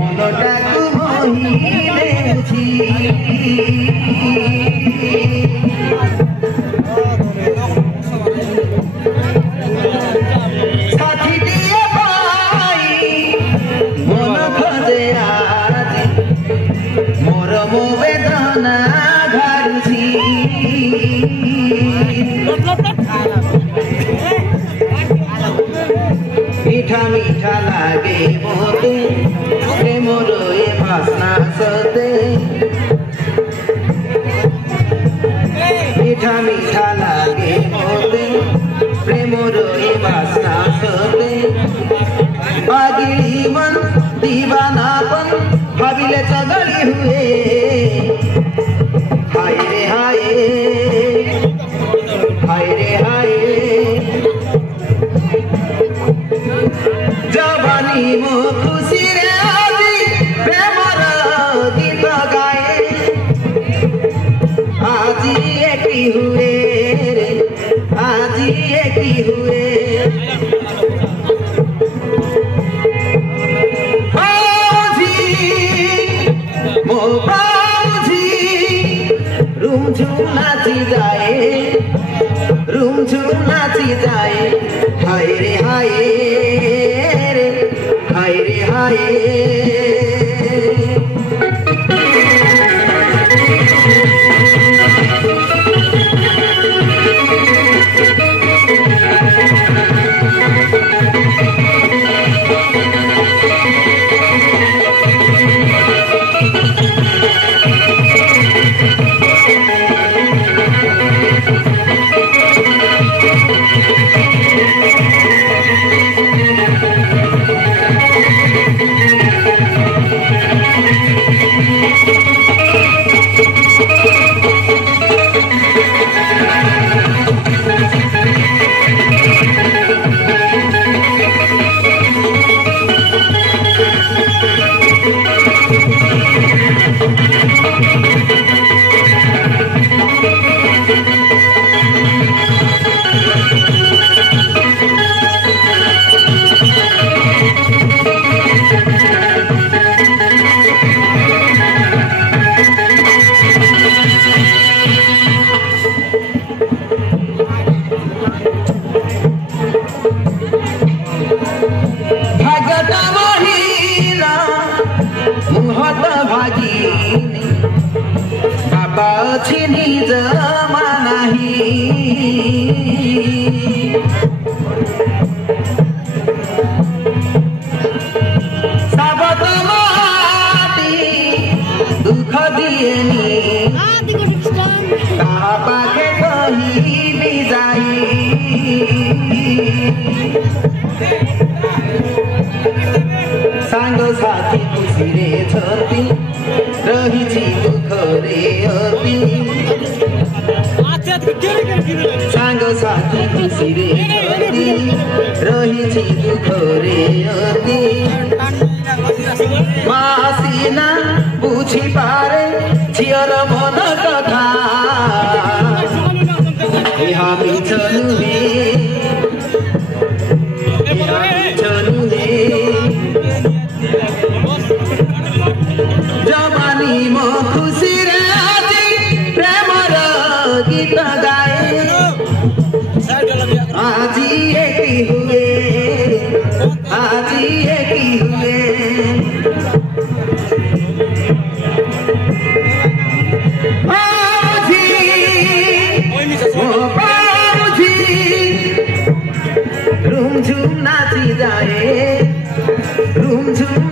মনটাকু মোহিনেছি সাথীটিয়ে পাই মন খোঁজে আজি মোর বেদনা ঘাড়ুছি मीठा मीठा लागे मोते प्रेमर ए बासना सते मीठा मीठा लागे मोते प्रेमर ए बासना सते पागिली मन दीवानापन भाविले चगली हुए हाय रे हाय हाय रे हाय जवानी मो खुशी रे आजी प्रेमर गीत गाए आजी एकी हुए रे आजी एकी हुए बाबूजी मो बाबूजी रूम झूम नाची जाए रूम झूम नाची जाए हाय रे हाय हाय रे हाय बाबा छिनी जमा नहीं साबत माटी दुख दिएनी कहा पाके कहीं भी जाई सांग साथी खुशी रे छती रही दुखरे अति सांग साथी खुशी रे अति रही दुखरे अति मासिना बुझी पारे झियर मन कथा हामी चलू हे चलू हे जवानी मो खुशी रे आजी प्रेमर गीत गाए आजी एकी हुए आजी एकी हुए बाबूजी ओ बाबूजी रूम झूम नाची जाए रूम झूम